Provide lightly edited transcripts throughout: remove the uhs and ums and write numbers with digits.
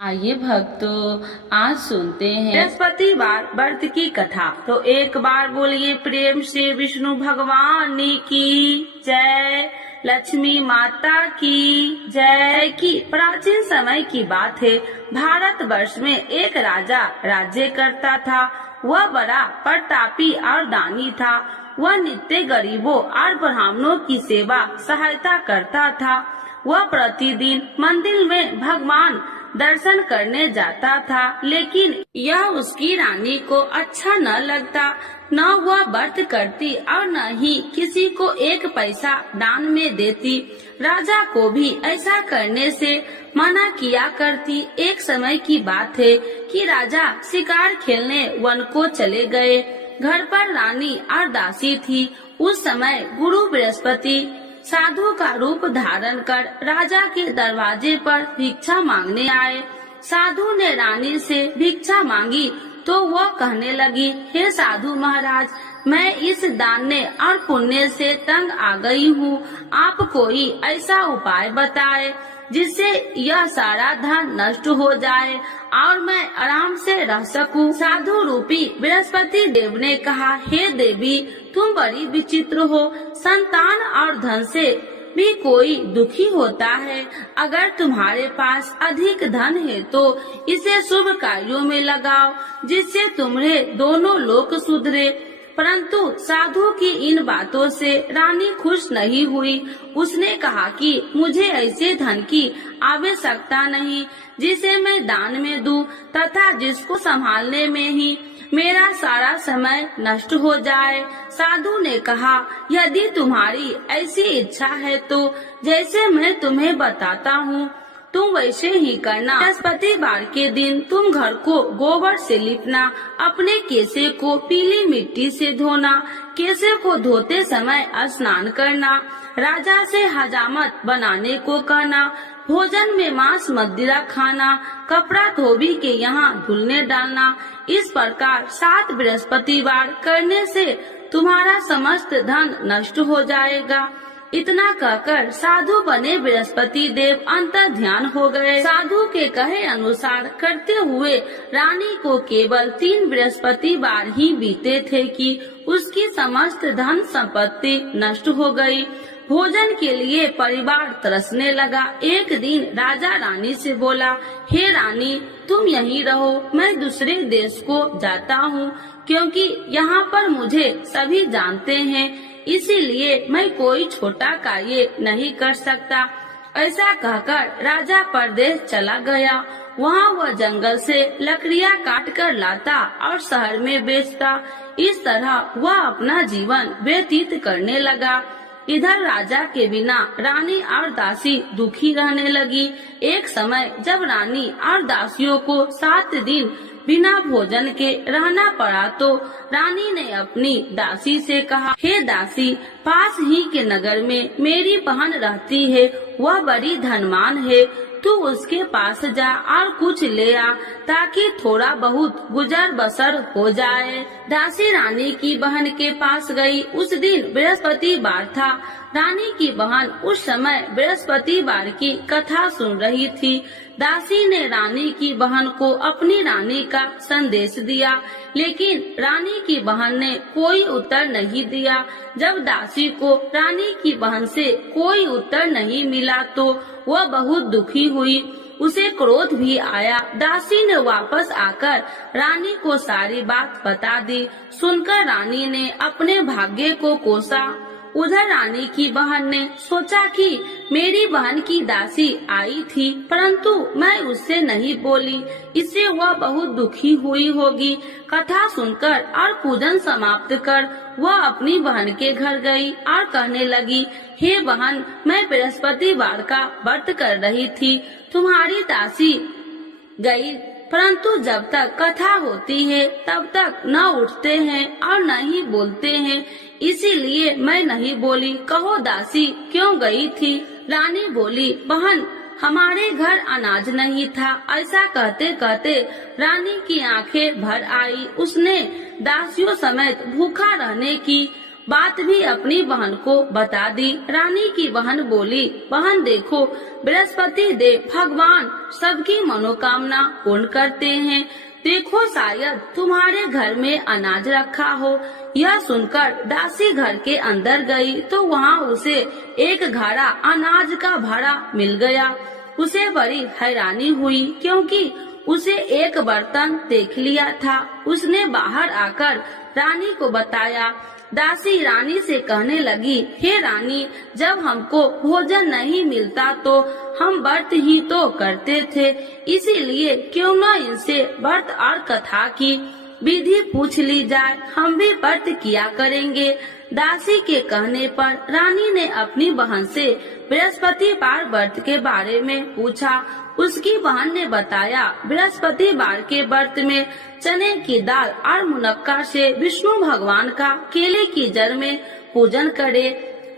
आइए भक्तों, आज सुनते हैं बृहस्पतिवार व्रत की कथा। तो एक बार बोलिए प्रेम से विष्णु भगवान की जय, लक्ष्मी माता की जय। की प्राचीन समय की बात है। भारत वर्ष में एक राजा राज्य करता था। वह बड़ा प्रतापी और दानी था। वह नित्य गरीबों और ब्राह्मणों की सेवा सहायता करता था। वह प्रतिदिन मंदिर में भगवान दर्शन करने जाता था, लेकिन यह उसकी रानी को अच्छा न लगता। न वह व्रत करती और न ही किसी को एक पैसा दान में देती। राजा को भी ऐसा करने से मना किया करती। एक समय की बात है कि राजा शिकार खेलने वन को चले गए। घर पर रानी और दासी थी। उस समय गुरु बृहस्पति साधु का रूप धारण कर राजा के दरवाजे पर भिक्षा मांगने आए। साधु ने रानी से भिक्षा मांगी तो वह कहने लगी, हे साधु महाराज, मैं इस दान और पुण्य से तंग आ गई हूँ। आप कोई ऐसा उपाय बताए जिससे यह सारा धन नष्ट हो जाए और मैं आराम से रह सकूं। साधु रूपी बृहस्पति देव ने कहा, हे देवी, तुम बड़ी विचित्र हो। संतान और धन से भी कोई दुखी होता है। अगर तुम्हारे पास अधिक धन है तो इसे शुभ कार्यों में लगाओ, जिससे तुम्हारे दोनों लोक सुधरे। परंतु साधु की इन बातों से रानी खुश नहीं हुई। उसने कहा कि मुझे ऐसे धन की आवश्यकता नहीं जिसे मैं दान में दूं तथा जिसको संभालने में ही मेरा सारा समय नष्ट हो जाए। साधु ने कहा, यदि तुम्हारी ऐसी इच्छा है तो जैसे मैं तुम्हें बताता हूँ तुम वैसे ही करना। बृहस्पतिवार के दिन तुम घर को गोबर से लिपना, अपने केसे को पीली मिट्टी से धोना, केसे को धोते समय स्नान करना, राजा से हजामत बनाने को कहना, भोजन में मांस मदिरा खाना, कपड़ा धोबी के यहाँ धुलने डालना। इस प्रकार 7 बृहस्पतिवार करने से तुम्हारा समस्त धन नष्ट हो जाएगा। इतना कहकर साधु बने बृहस्पति देव अंतर ध्यान हो गए। साधु के कहे अनुसार करते हुए रानी को केवल 3 बृहस्पतिवार ही बीते थे कि उसकी समस्त धन संपत्ति नष्ट हो गई। भोजन के लिए परिवार तरसने लगा। एक दिन राजा रानी से बोला, हे रानी, तुम यहीं रहो, मैं दूसरे देश को जाता हूँ, क्योंकि यहाँ पर मुझे सभी जानते हैं, इसीलिए मैं कोई छोटा कार्य नहीं कर सकता। ऐसा कहकर राजा परदेश चला गया। वहाँ वह जंगल से लकड़ियाँ काट कर लाता और शहर में बेचता। इस तरह वह अपना जीवन व्यतीत करने लगा। इधर राजा के बिना रानी और दासी दुखी रहने लगी। एक समय जब रानी और दासियों को 7 दिन बिना भोजन के रहना पड़ा तो रानी ने अपनी दासी से कहा, हे दासी, पास ही के नगर में मेरी बहन रहती है, वह बड़ी धनवान है, तू उसके पास जा और कुछ ले आ ताकि थोड़ा बहुत गुजर बसर हो जाए। दासी रानी की बहन के पास गई। उस दिन बृहस्पतिवार था। रानी की बहन उस समय बृहस्पतिवार की कथा सुन रही थी। दासी ने रानी की बहन को अपनी रानी का संदेश दिया, लेकिन रानी की बहन ने कोई उत्तर नहीं दिया। जब दासी को रानी की बहन से कोई उत्तर नहीं मिला तो वह बहुत दुखी हुई। उसे क्रोध भी आया। दासी ने वापस आकर रानी को सारी बात बता दी। सुनकर रानी ने अपने भाग्य को कोसा। उधर रानी की बहन ने सोचा कि मेरी बहन की दासी आई थी, परंतु मैं उससे नहीं बोली, इससे वह बहुत दुखी हुई होगी। कथा सुनकर और पूजन समाप्त कर वह अपनी बहन के घर गई और कहने लगी, हे बहन, मैं बृहस्पतिवार का व्रत कर रही थी, तुम्हारी दासी गई, परंतु जब तक कथा होती है तब तक न उठते हैं और न ही बोलते हैं, इसीलिए मैं नहीं बोली। कहो दासी क्यों गई थी? रानी बोली, बहन, हमारे घर अनाज नहीं था। ऐसा कहते कहते रानी की आंखें भर आई। उसने दासियों समेत भूखा रहने की बात भी अपनी बहन को बता दी। रानी की बहन बोली, बहन देखो, बृहस्पति देव भगवान सबकी मनोकामना पूर्ण करते हैं। देखो शायद तुम्हारे घर में अनाज रखा हो। यह सुनकर दासी घर के अंदर गई तो वहाँ उसे एक घड़ा अनाज का भरा मिल गया। उसे बड़ी हैरानी हुई क्योंकि उसे एक बर्तन देख लिया था। उसने बाहर आकर रानी को बताया। दासी रानी से कहने लगी, हे रानी, जब हमको भोजन नहीं मिलता तो हम व्रत ही तो करते थे, इसीलिए क्यों न इनसे व्रत और कथा की विधि पूछ ली जाए, हम भी व्रत किया करेंगे। दासी के कहने पर रानी ने अपनी बहन से बृहस्पतिवार व्रत के बारे में पूछा। उसकी बहन ने बताया, बृहस्पतिवार के व्रत में चने की दाल और मुनक्का से विष्णु भगवान का केले की जड़ में पूजन करे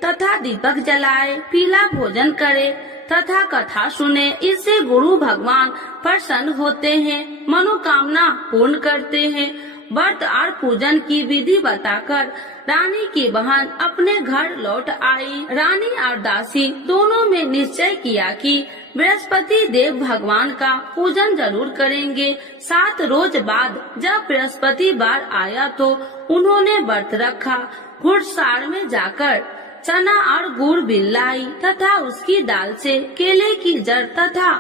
तथा दीपक जलाए, पीला भोजन करे तथा कथा सुने। इससे गुरु भगवान प्रसन्न होते हैं, मनोकामना पूर्ण करते हैं। व्रत और पूजन की विधि बताकर रानी की बहन अपने घर लौट आई। रानी और दासी दोनों में निश्चय किया कि बृहस्पति देव भगवान का पूजन जरूर करेंगे। 7 रोज बाद जब बृहस्पतिवार आया तो उन्होंने व्रत रखा। घुड़सार में जाकर चना और गुड़ बिन लाई तथा उसकी दाल से केले की जड़ तथा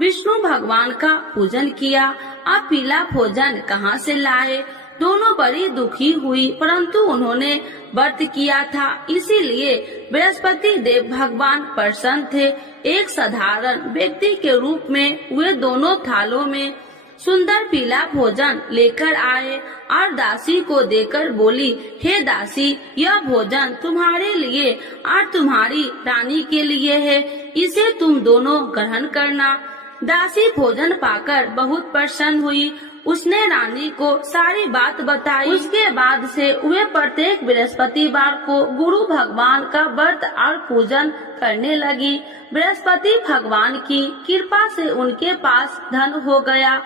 विष्णु भगवान का पूजन किया। अब पीला भोजन कहाँ से लाए? दोनों बड़ी दुखी हुई, परंतु उन्होंने व्रत किया था, इसीलिए बृहस्पति देव भगवान प्रसन्न थे। एक साधारण व्यक्ति के रूप में वे दोनों थालों में सुंदर पीला भोजन लेकर आए और दासी को देकर बोली, हे दासी, यह भोजन तुम्हारे लिए और तुम्हारी रानी के लिए है, इसे तुम दोनों ग्रहण करना। दासी भोजन पाकर बहुत प्रसन्न हुई। उसने रानी को सारी बात बताई। उसके बाद से वे प्रत्येक बृहस्पतिवार को गुरु भगवान का व्रत और पूजन करने लगी। बृहस्पति भगवान की कृपा से उनके पास धन हो गया,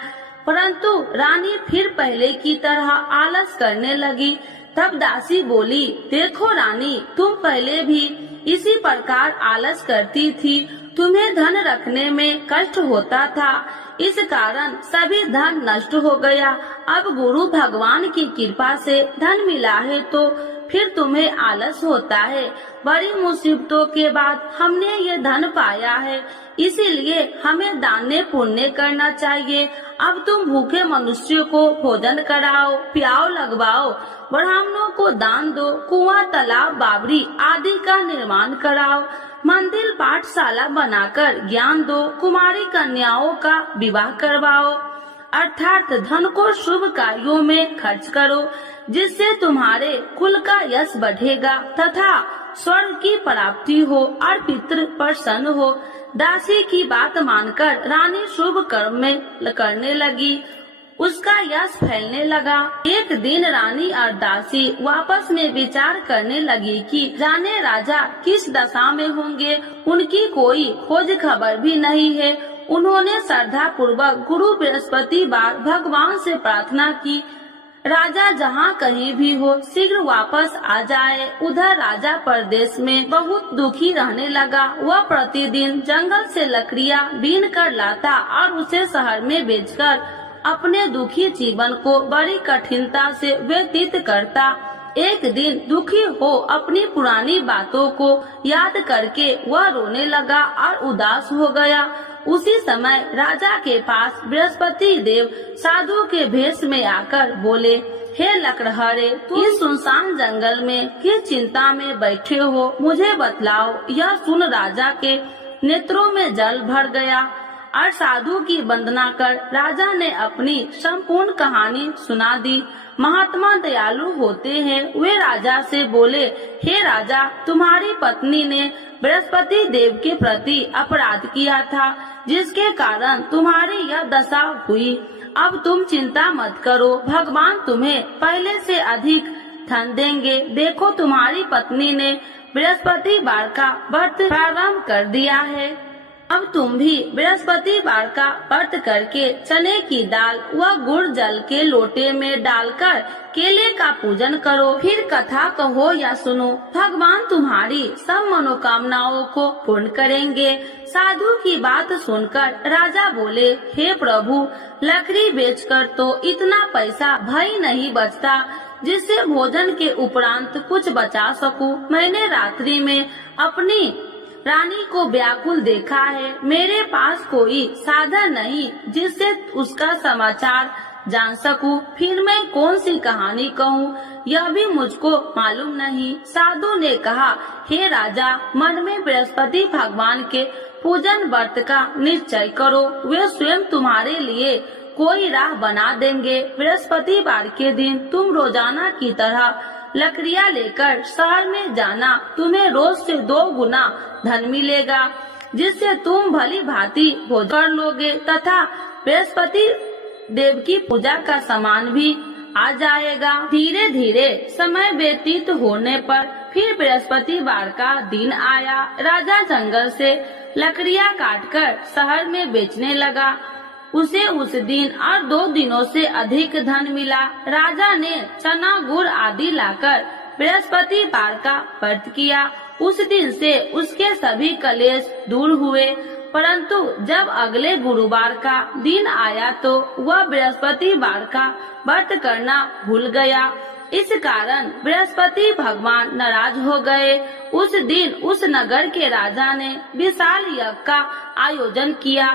परंतु रानी फिर पहले की तरह आलस करने लगी। तब दासी बोली, देखो रानी, तुम पहले भी इसी प्रकार आलस करती थी, तुम्हें धन रखने में कष्ट होता था, इस कारण सभी धन नष्ट हो गया। अब गुरु भगवान की कृपा से धन मिला है तो फिर तुम्हें आलस होता है। बड़ी मुसीबतों के बाद हमने ये धन पाया है, इसीलिए हमें दान पुण्य करना चाहिए। अब तुम भूखे मनुष्यों को भोजन कराओ, प्याव लगवाओ, ब्राह्मणों को दान दो, कुआं, तालाब, बावड़ी आदि का निर्माण कराओ, मंदिर, पाठशाला बनाकर ज्ञान दो, कुमारी कन्याओं का विवाह करवाओ, अर्थात धन को शुभ कार्यों में खर्च करो, जिससे तुम्हारे कुल का यश बढ़ेगा तथा स्वर्ग की प्राप्ति हो और पितृ प्रसन्न हो। दासी की बात मानकर रानी शुभ कर्म में करने लगी, उसका यश फैलने लगा। एक दिन रानी और दासी आपस में विचार करने लगी कि जाने राजा किस दशा में होंगे, उनकी कोई खोज खबर भी नहीं है। उन्होंने श्रद्धा पूर्वक गुरु बृहस्पतिवार भगवान से प्रार्थना की, राजा जहाँ कहीं भी हो शीघ्र वापस आ जाए। उधर राजा परदेश में बहुत दुखी रहने लगा। वह प्रतिदिन जंगल से लकड़ियाँ बीन कर लाता और उसे शहर में बेचकर अपने दुखी जीवन को बड़ी कठिनता से व्यतीत करता। एक दिन दुखी हो अपनी पुरानी बातों को याद करके वह रोने लगा और उदास हो गया। उसी समय राजा के पास बृहस्पति देव साधु के भेष में आकर बोले, हे लकड़हारे, तुम इस सुनसान जंगल में किस चिंता में बैठे हो, मुझे बतलाओ। यह सुन राजा के नेत्रों में जल भर गया और साधु की वंदना कर राजा ने अपनी संपूर्ण कहानी सुना दी। महात्मा दयालु होते हैं। वे राजा से बोले, हे राजा, तुम्हारी पत्नी ने बृहस्पति देव के प्रति अपराध किया था, जिसके कारण तुम्हारी यह दशा हुई। अब तुम चिंता मत करो, भगवान तुम्हें पहले से अधिक धन देंगे। देखो, तुम्हारी पत्नी ने बृहस्पतिवार का व्रत प्रारंभ कर दिया है। अब तुम भी बृहस्पतिवार का व्रत करके चने की दाल व गुड़ जल के लोटे में डालकर केले का पूजन करो। फिर कथा कहो या सुनो, भगवान तुम्हारी सब मनोकामनाओं को पूर्ण करेंगे। साधु की बात सुनकर राजा बोले, हे प्रभु, लकड़ी बेचकर तो इतना पैसा भई नहीं बचता जिससे भोजन के उपरांत कुछ बचा सकूं। मैंने रात्रि में अपनी रानी को व्याकुल देखा है। मेरे पास कोई साधन नहीं जिससे उसका समाचार जान सकूं। फिर मैं कौन सी कहानी कहूँ, यह भी मुझको मालूम नहीं। साधु ने कहा, हे राजा, मन में बृहस्पति भगवान के पूजन व्रत का निश्चय करो, वे स्वयं तुम्हारे लिए कोई राह बना देंगे। बृहस्पतिवार के दिन तुम रोजाना की तरह लकड़ियाँ लेकर शहर में जाना। तुम्हें रोज से 2 गुना धन मिलेगा, जिससे तुम भली भांति भोजन कर लोगे तथा बृहस्पति देव की पूजा का सामान भी आ जाएगा। धीरे धीरे समय व्यतीत होने पर फिर बृहस्पतिवार का दिन आया। राजा जंगल से लकड़ियाँ काटकर शहर में बेचने लगा। उसे उस दिन और 2 दिनों से अधिक धन मिला। राजा ने चना गुड़ आदि लाकर बृहस्पतिवार का व्रत किया। उस दिन से उसके सभी कलेश दूर हुए। परंतु जब अगले गुरुवार का दिन आया तो वह बृहस्पतिवार का व्रत करना भूल गया। इस कारण बृहस्पति भगवान नाराज हो गए। उस दिन उस नगर के राजा ने विशाल यज्ञ का आयोजन किया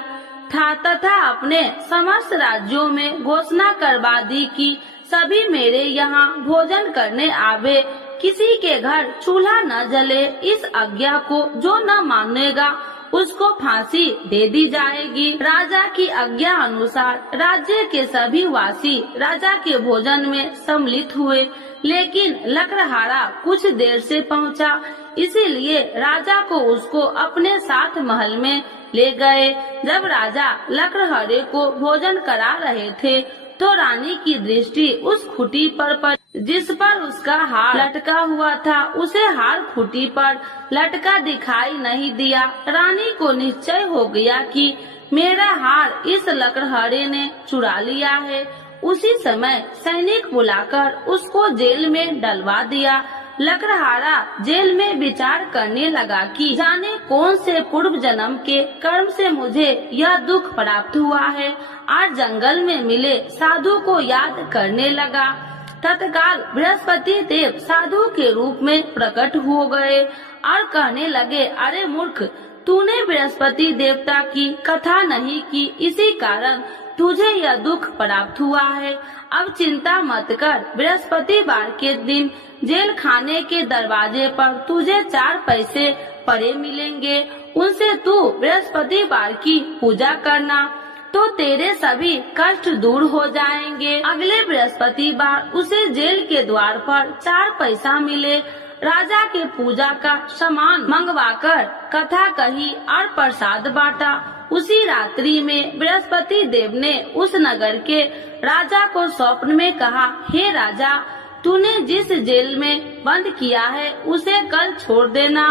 था तथा अपने समस्त राज्यों में घोषणा करवा दी कि सभी मेरे यहाँ भोजन करने आवे, किसी के घर चूल्हा न जले। इस आज्ञा को जो न मानेगा उसको फांसी दे दी जाएगी। राजा की आज्ञा अनुसार राज्य के सभी वासी राजा के भोजन में सम्मिलित हुए, लेकिन लकड़हारा कुछ देर से पहुंचा, इसीलिए राजा को उसको अपने साथ महल में ले गए। जब राजा लकड़हारे को भोजन करा रहे थे तो रानी की दृष्टि उस खूंटी पर पड़ी जिस पर उसका हार लटका हुआ था। उसे हार खूंटी पर लटका दिखाई नहीं दिया। रानी को निश्चय हो गया कि मेरा हार इस लकड़हारे ने चुरा लिया है। उसी समय सैनिक बुलाकर उसको जेल में डलवा दिया। लकड़हारा जेल में विचार करने लगा कि जाने कौन से पूर्व जन्म के कर्म से मुझे यह दुख प्राप्त हुआ है, और जंगल में मिले साधु को याद करने लगा। तत्काल बृहस्पति देव साधु के रूप में प्रकट हो गए और कहने लगे, अरे मूर्ख, तूने बृहस्पति देवता की कथा नहीं की, इसी कारण तुझे यह दुख प्राप्त हुआ है। अब चिंता मत कर, बृहस्पतिवार के दिन जेल खाने के दरवाजे पर तुझे 4 पैसे पड़े मिलेंगे। उनसे तू बृहस्पतिवार की पूजा करना तो तेरे सभी कष्ट दूर हो जाएंगे। अगले बृहस्पतिवार उसे जेल के द्वार पर 4 पैसा मिले। राजा के पूजा का सामान मंगवाकर कथा कही और प्रसाद बांटा। उसी रात्रि में बृहस्पति देव ने उस नगर के राजा को स्वप्न में कहा, हे राजा, तूने जिस जेल में बंद किया है उसे कल छोड़ देना,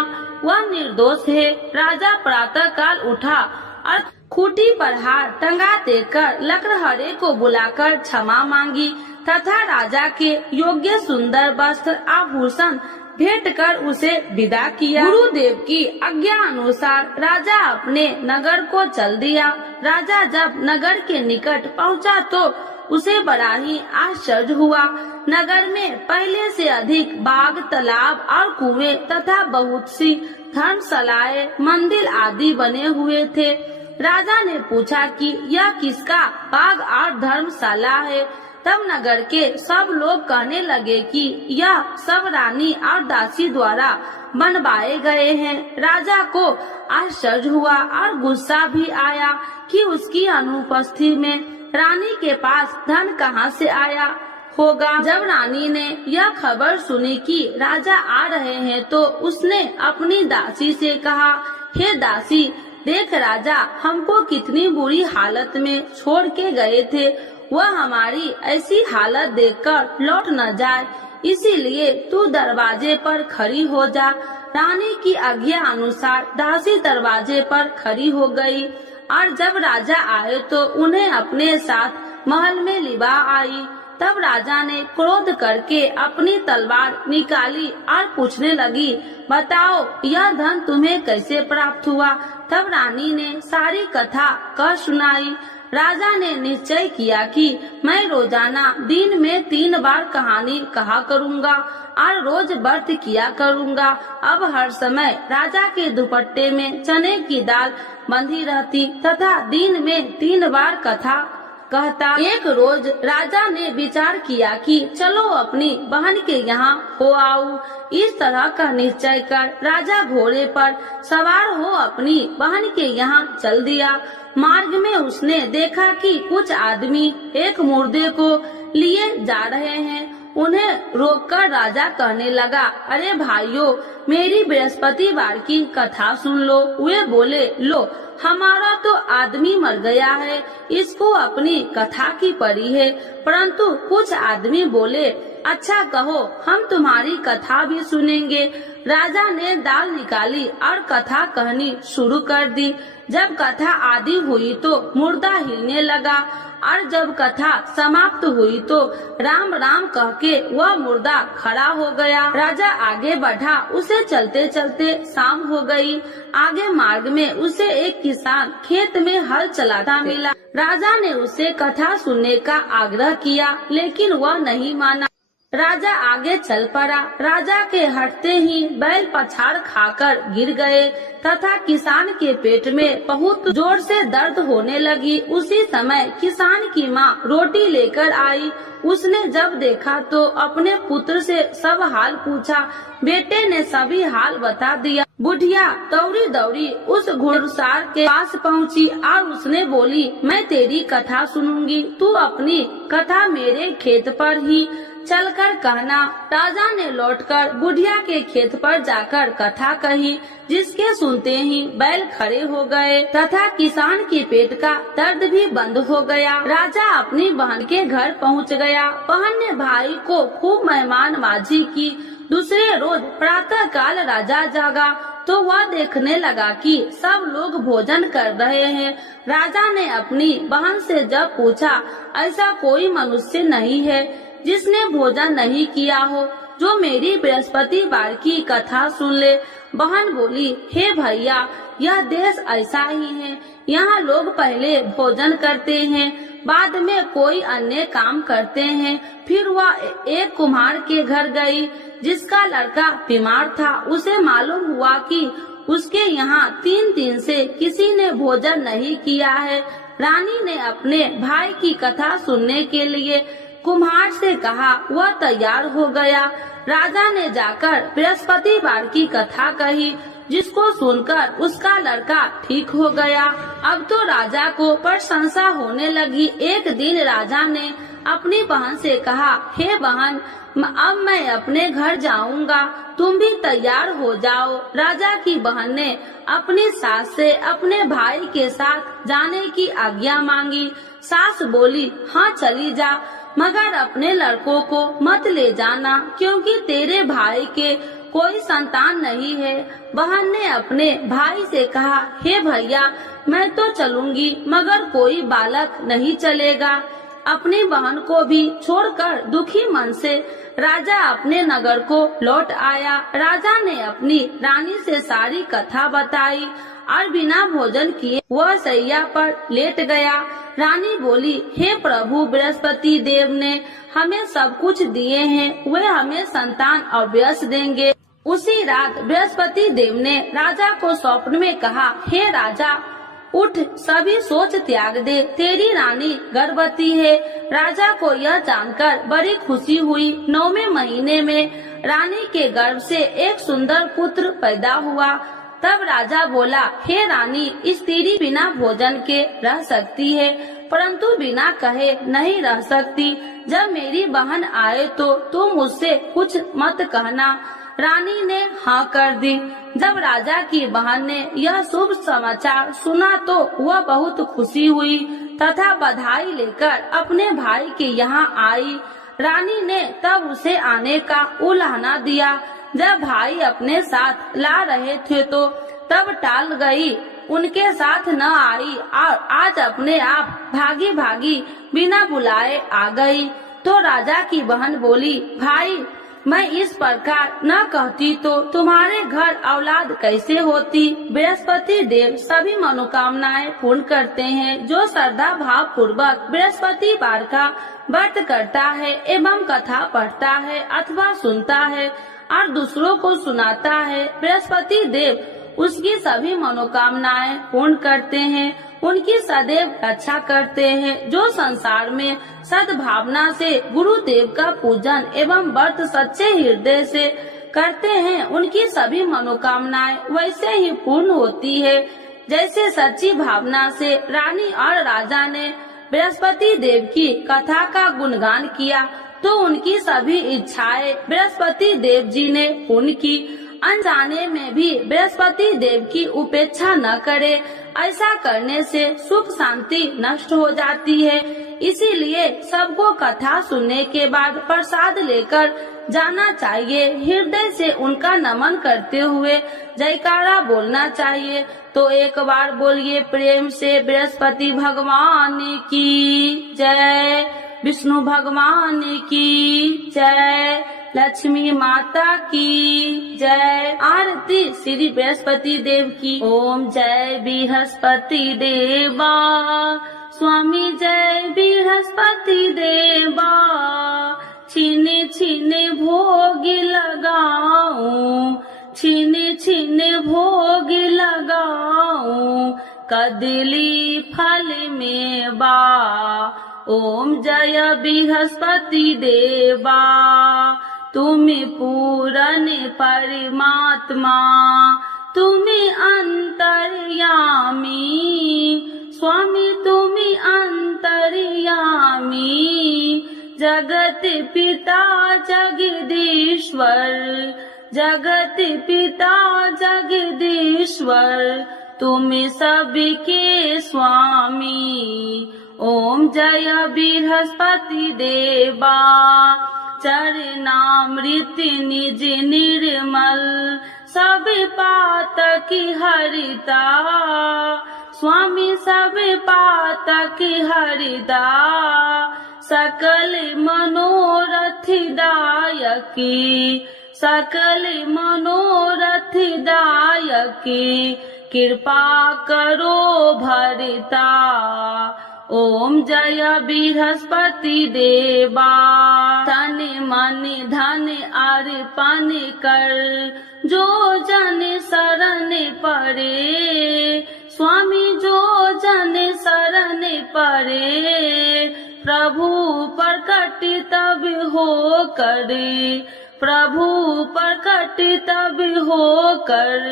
वह निर्दोष है। राजा प्रातः काल उठा और खूंटी पर हार टंगा देकर लकड़हारे को बुलाकर क्षमा मांगी तथा राजा के योग्य सुंदर वस्त्र आभूषण भेंट कर उसे विदा किया। गुरुदेव की आज्ञा अनुसार राजा अपने नगर को चल दिया। राजा जब नगर के निकट पहुंचा तो उसे बड़ा ही आश्चर्य हुआ। नगर में पहले से अधिक बाग, तालाब और कुएं तथा बहुत सी धर्मशालाएं, मंदिर आदि बने हुए थे। राजा ने पूछा कि यह किसका बाग और धर्मशाला है। तब नगर के सब लोग कहने लगे कि यह सब रानी और दासी द्वारा बनवाए गए हैं। राजा को आश्चर्य हुआ और गुस्सा भी आया कि उसकी अनुपस्थिति में रानी के पास धन कहां से आया होगा। जब रानी ने यह खबर सुनी कि राजा आ रहे हैं तो उसने अपनी दासी से कहा, हे दासी, देख राजा हमको कितनी बुरी हालत में छोड़ के गए थे, वह हमारी ऐसी हालत देखकर लौट न जाए, इसीलिए तू दरवाजे पर खड़ी हो जा। रानी की आज्ञा अनुसार दासी दरवाजे पर खड़ी हो गई और जब राजा आए तो उन्हें अपने साथ महल में लिवा आई। तब राजा ने क्रोध करके अपनी तलवार निकाली और पूछने लगी, बताओ यह धन तुम्हें कैसे प्राप्त हुआ। तब रानी ने सारी कथा कह सुनाई। राजा ने निश्चय किया कि मैं रोजाना दिन में 3 बार कहानी कहा करूँगा और रोज व्रत किया करूँगा। अब हर समय राजा के दुपट्टे में चने की दाल बंधी रहती तथा दिन में 3 बार कथा कहता। एक रोज राजा ने विचार किया कि चलो अपनी बहन के यहाँ हो आऊं। इस तरह का निश्चय कर राजा घोड़े पर सवार हो अपनी बहन के यहाँ चल दिया। मार्ग में उसने देखा कि कुछ आदमी एक मुर्दे को लिए जा रहे हैं। उन्हें रोककर राजा कहने लगा, अरे भाइयों, मेरी बृहस्पतिवार की कथा सुन लो। वे बोले, लो हमारा तो आदमी मर गया है, इसको अपनी कथा की पड़ी है। परंतु कुछ आदमी बोले, अच्छा कहो, हम तुम्हारी कथा भी सुनेंगे। राजा ने दाल निकाली और कथा कहनी शुरू कर दी। जब कथा आदि हुई तो मुर्दा हिलने लगा और जब कथा समाप्त हुई तो राम राम कह के वह मुर्दा खड़ा हो गया। राजा आगे बढ़ा, उसे चलते चलते शाम हो गई। आगे मार्ग में उसे एक किसान खेत में हल चलाता मिला। राजा ने उसे कथा सुनने का आग्रह किया, लेकिन वह नहीं माना। राजा आगे चल पड़ा। राजा के हटते ही बैल पछाड़ खाकर गिर गए तथा किसान के पेट में बहुत जोर से दर्द होने लगी। उसी समय किसान की माँ रोटी लेकर आई। उसने जब देखा तो अपने पुत्र से सब हाल पूछा। बेटे ने सभी हाल बता दिया। बुढ़िया दौड़ी दौड़ी उस घुड़सार के पास पहुँची और उसने बोली, मैं तेरी कथा सुनूंगी, तू अपनी कथा मेरे खेत पर ही चलकर कहना। राजा ने लौटकर बुढ़िया के खेत पर जाकर कथा कही, जिसके सुनते ही बैल खड़े हो गए तथा किसान के पेट का दर्द भी बंद हो गया। राजा अपनी बहन के घर पहुंच गया। बहन ने भाई को खूब मेहमानबाजी की। दूसरे रोज प्रातः काल राजा जागा तो वह देखने लगा कि सब लोग भोजन कर रहे हैं। राजा ने अपनी बहन से जब पूछा, ऐसा कोई मनुष्य नहीं है जिसने भोजन नहीं किया हो, जो मेरी बृहस्पतिवार की कथा सुन ले। बहन बोली, हे भैया, यह देश ऐसा ही है। यहाँ लोग पहले भोजन करते हैं, बाद में कोई अन्य काम करते हैं। फिर वह एक कुम्हार के घर गई, जिसका लड़का बीमार था। उसे मालूम हुआ कि उसके यहाँ 3 दिन से किसी ने भोजन नहीं किया है। रानी ने अपने भाई की कथा सुनने के लिए कुम्हार से कहा। वह तैयार हो गया। राजा ने जाकर बृहस्पतिवार की कथा कही, जिसको सुनकर उसका लड़का ठीक हो गया। अब तो राजा को प्रशंसा होने लगी। एक दिन राजा ने अपनी बहन से कहा, हे बहन, अब मैं अपने घर जाऊंगा, तुम भी तैयार हो जाओ। राजा की बहन ने अपनी सास से अपने भाई के साथ जाने की आज्ञा मांगी। सास बोली, हाँ चली जा, मगर अपने लड़कों को मत ले जाना, क्योंकि तेरे भाई के कोई संतान नहीं है। बहन ने अपने भाई से कहा, हे भैया, मैं तो चलूंगी, मगर कोई बालक नहीं चलेगा। अपनी बहन को भी छोड़कर दुखी मन से राजा अपने नगर को लौट आया। राजा ने अपनी रानी से सारी कथा बताई और बिना भोजन किए वह सैया पर लेट गया। रानी बोली, हे प्रभु, बृहस्पति देव ने हमें सब कुछ दिए हैं, वे हमें संतान और यश देंगे। उसी रात बृहस्पति देव ने राजा को स्वप्न में कहा, हे राजा, उठ, सभी सोच त्याग दे, तेरी रानी गर्भवती है। राजा को यह जानकर बड़ी खुशी हुई। 9वें महीने में रानी के गर्भ से एक सुंदर पुत्र पैदा हुआ। तब राजा बोला, हे रानी, स्त्री बिना भोजन के रह सकती है, परंतु बिना कहे नहीं रह सकती। जब मेरी बहन आए तो तुम उससे कुछ मत कहना। रानी ने हाँ कर दी। जब राजा की बहन ने यह शुभ समाचार सुना तो वह बहुत खुशी हुई तथा बधाई लेकर अपने भाई के यहाँ आई। रानी ने तब उसे आने का उलाहना दिया। जब भाई अपने साथ ला रहे थे तो तब टाल गई, उनके साथ न आई और आज अपने आप भागी भागी बिना बुलाए आ गई। तो राजा की बहन बोली, भाई मैं इस प्रकार न कहती तो तुम्हारे घर औलाद कैसे होती। बृहस्पति देव सभी मनोकामनाएं पूर्ण करते हैं। जो श्रद्धा भाव पूर्वक बृहस्पति वार का व्रत करता है एवं कथा पढ़ता है अथवा सुनता है और दूसरों को सुनाता है, बृहस्पति देव उसकी सभी मनोकामनाएं पूर्ण करते हैं, उनकी सदैव रक्षा करते हैं। जो संसार में सद्भावना से गुरुदेव का पूजन एवं व्रत सच्चे हृदय से करते हैं, उनकी सभी मनोकामनाएं वैसे ही पूर्ण होती है जैसे सच्ची भावना से रानी और राजा ने बृहस्पति देव की कथा का गुणगान किया तो उनकी सभी इच्छाएं बृहस्पति देव जी ने पूर्ण की। अनजाने में भी बृहस्पति देव की उपेक्षा न करे, ऐसा करने से सुख शांति नष्ट हो जाती है। इसीलिए सबको कथा सुनने के बाद प्रसाद लेकर जाना चाहिए। हृदय से उनका नमन करते हुए जयकारा बोलना चाहिए। तो एक बार बोलिए प्रेम से, बृहस्पति भगवान की जय, विष्णु भगवान की जय, लक्ष्मी माता की जय। आरती श्री बृहस्पति देव की। ओम जय बृहस्पति देवा, स्वामी जय बृहस्पति देवा, छीने छीने भोग लगाऊं, छीने छीने भोग लगाऊं, कदली फल में बा। ओम जय बृहस्पति देवा, तुम्हें पूरन परमात्मा, तुम्हें अंतर्यामी, स्वामी तुम्हें अंतर्यामी, जगत पिता जगदीश्वर, जगत पिता जगदीश्वर, तुम्हें सबके स्वामी। ओम जय बृहस्पति देवा, चरणामृत निज निर्मल, सब पातक हरिता, स्वामी सब पातक हरिदा, सकल मनोरथ दायकी, सकल मनोरथ दायकी, कृपा करो भरता। ओम जय बृहस्पति देवा, तन मन धन अर्पण कर, जो जन शरण पड़े, स्वामी जो जन शरण पड़े, प्रभु प्रकट तब हो करे, प्रभु प्रकट तब हो कर,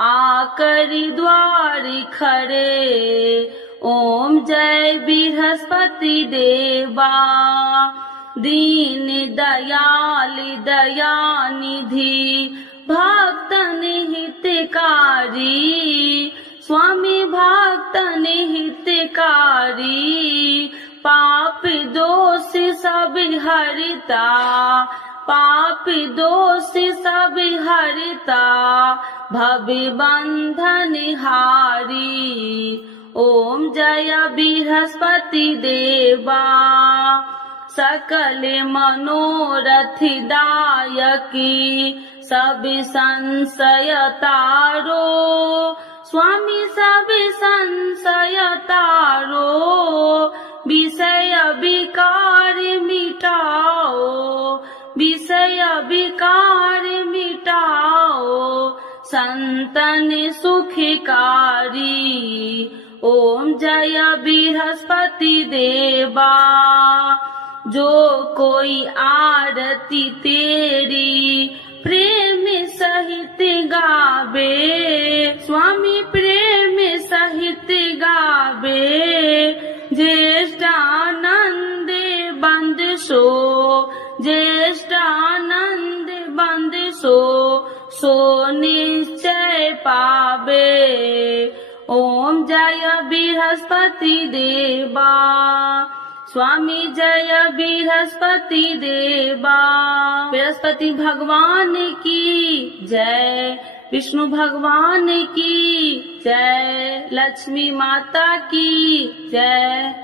आकर द्वार खड़े। ओम जय बृहस्पति देवा, दीन दयाल दयानिधि, भक्तन हितकारी, स्वामी भक्तन हितकारी, पाप दोष सब हरता, पाप दोष सब हरता, भव बंधन हारी। ओम जय बृहस्पति देवा, सकल मनोरथ दायकी, सब संशय तारो, स्वामी सब संशय तारो, विषय विकार मिटाओ, विषय विकार मिटाओ, संतन सुखकारी। ओम जय बृहस्पति देवा, जो कोई आरती तेरी प्रेम सहित गावे, स्वामी प्रेम सहित गावे, ज्येष्ठानंद बंद सो, ज्येष्ठानंद बंद सो, सो निश्चय पावे। ओम जय बृहस्पति देवा, स्वामी जय बृहस्पति देवा। बृहस्पति गणपति भगवान की जय, विष्णु भगवान की जय, लक्ष्मी माता की जय।